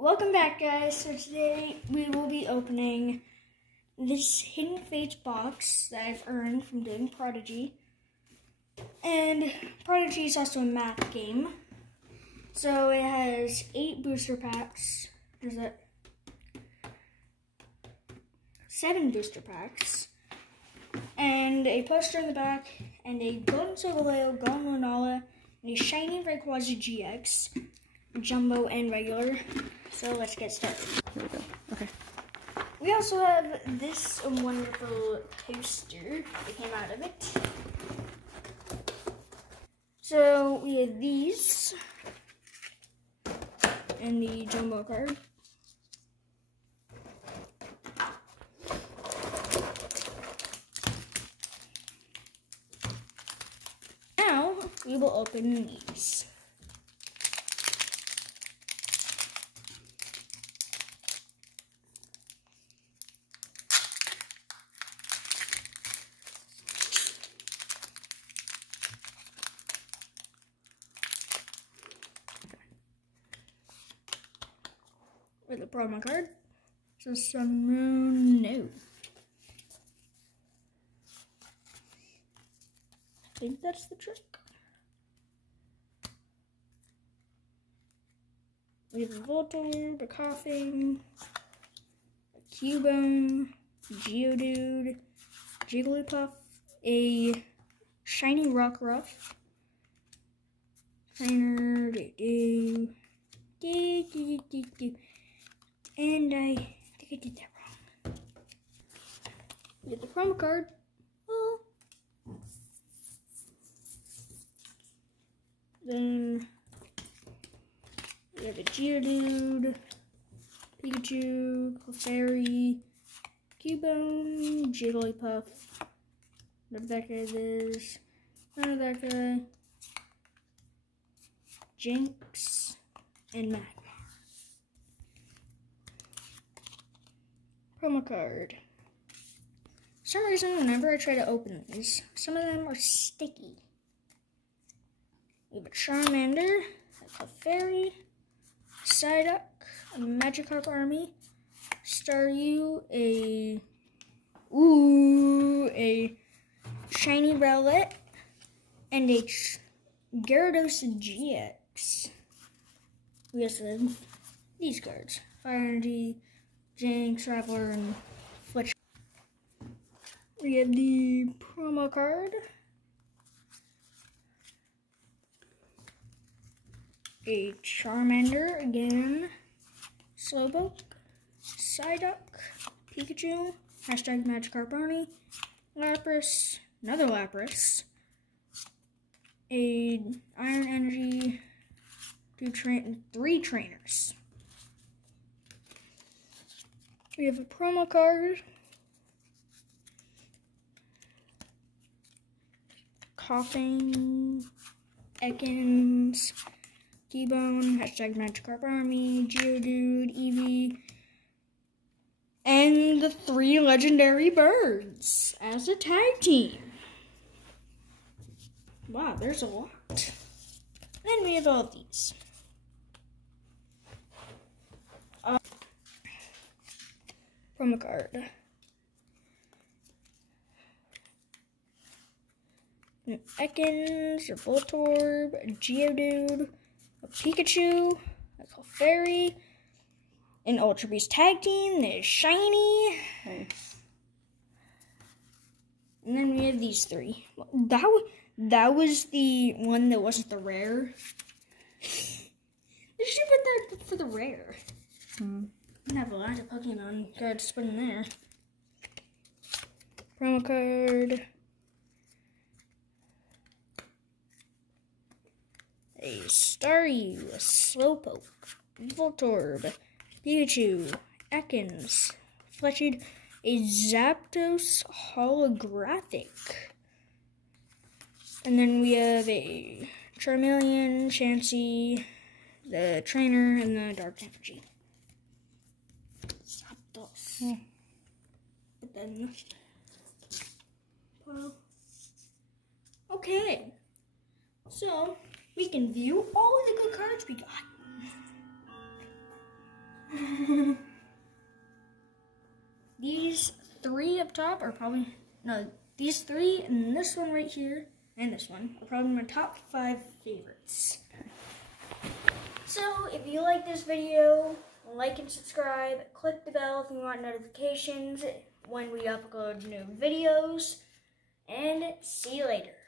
Welcome back, guys. So today we will be opening this Hidden Fates box that I've earned from doing Prodigy. And Prodigy is also a math game. So it has 8 booster packs. There's 7 booster packs. And a poster in the back, and a Golden Solgaleo, Golden Lunala, and a Shiny Rayquaza GX, Jumbo and regular. So let's get started. Here we go. Okay. We also have this wonderful toaster that came out of it. So we have these and the Jumbo card. Now we will open these. With a promo card. So Sun Moon, no. I think that's the trick. We have a Voltorb, a Coughing, a Cubone, Geodude, Jigglypuff, a Shiny Rockruff, Trainer, and I think I did that wrong. We have the promo card. Oh. Then we have a Geodude, Pikachu, Clefairy, Cubone, Jigglypuff, whatever that guy is, none of that guy, Jinx, and Magmar. Promo card. For some reason, whenever I try to open these, some of them are sticky. We have a Charmander, a Clefairy, Psyduck, a Magikarp Army, Staryu, a Shiny Rowlet, and a Gyarados GX. We also have these cards: Fire Energy, Jinx, Traveler, and Fletcher. We have the promo card. A Charmander again, Slowpoke, Psyduck, Pikachu, hashtag Magikarp Army, Lapras, another Lapras, a Iron Energy, 3 trainers. We have a promo card, Coughing, Ekans, Cubone, hashtag Magikarp Army, Geodude, Eevee, and the 3 legendary birds as a tag team. Wow, there's a lot. Then we have all of these. Promo card. An Ekans, a Voltorb, a Geodude, a Pikachu, a Clefairy, an Ultra Beast tag team that is shiny. Nice. And then we have these 3. That was the one that wasn't the rare. They should put that for the rare. I have a lot of Pokemon cards to put in there. Promo card. A Staryu, a Slowpoke, Voltorb, Pikachu, Ekans, Fletcher, a Zapdos holographic. And then we have a Charmeleon, Chansey, the Trainer, and the Dark Energy. Zapdos. But then, well, okay. So we can view all of the good cards we got. These three up top are probably, no, these three and this one right here and this one are probably my top 5 favorites. So if you like this video, like and subscribe, click the bell if you want notifications when we upload new videos, and see you later.